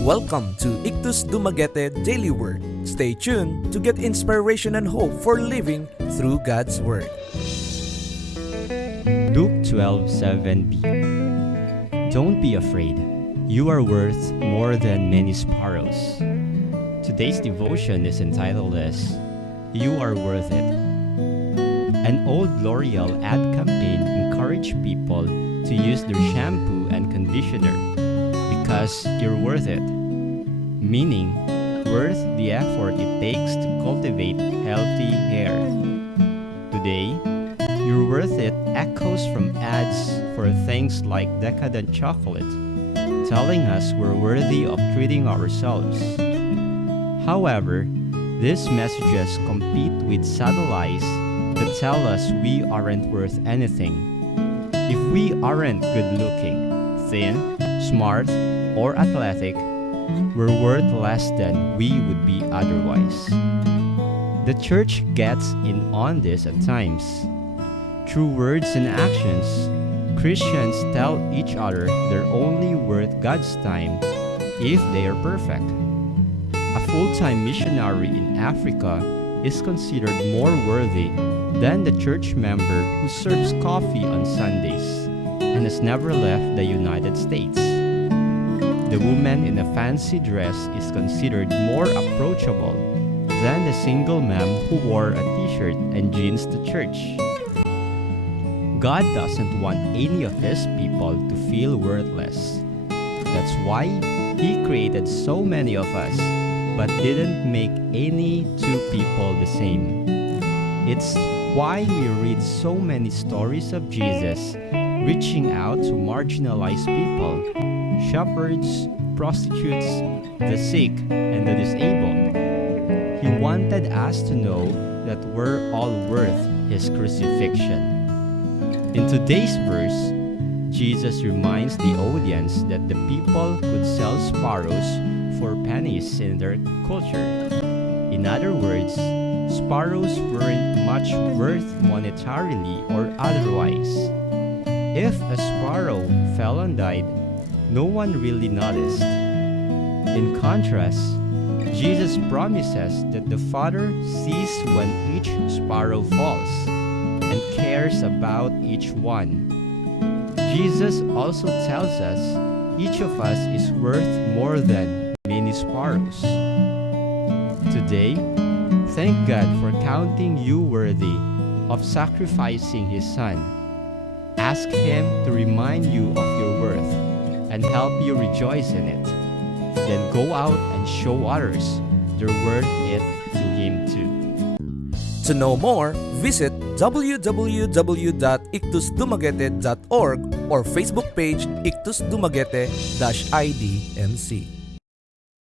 Welcome to Ikthus Dumaguete Daily Word. Stay tuned to get inspiration and hope for living through God's Word. Luke 12:7b. Don't be afraid. You are worth more than many sparrows. Today's devotion is entitled as You Are Worth It. An old L'Oreal ad campaign encouraged people to use their shampoo and conditioner because you're worth it, meaning worth the effort it takes to cultivate healthy hair. Today, you're worth it echoes from ads for things like decadent chocolate, telling us we're worthy of treating ourselves. However, these messages compete with subtle lies that tell us we aren't worth anything. If we aren't good-looking, thin, smart, or athletic, we're worth less than we would be otherwise. The church gets in on this at times. Through words and actions, Christians tell each other they're only worth God's time if they are perfect. A full-time missionary in Africa is considered more worthy than the church member who serves coffee on Sundays and has never left the United States. The woman in a fancy dress is considered more approachable than the single mom who wore a t-shirt and jeans to church. God doesn't want any of His people to feel worthless. That's why He created so many of us, but didn't make any two people the same. It's why we read so many stories of Jesus reaching out to marginalized people, shepherds, prostitutes, the sick, and the disabled. He wanted us to know that we're all worth His crucifixion. In today's verse, Jesus reminds the audience that the people could sell sparrows for pennies in their culture. In other words, sparrows weren't much worth monetarily or otherwise. If a sparrow fell and died, no one really noticed. In contrast, Jesus promises that the Father sees when each sparrow falls and cares about each one. Jesus also tells us each of us is worth more than many sparrows. Today, thank God for counting you worthy of sacrificing His Son. Ask Him to remind you of your worth and help you rejoice in it. Then go out and show others they're worth it to Him too. To know more, visit www.ikthusdumaguete.org or Facebook page Ikthus Dumaguete-IDMC.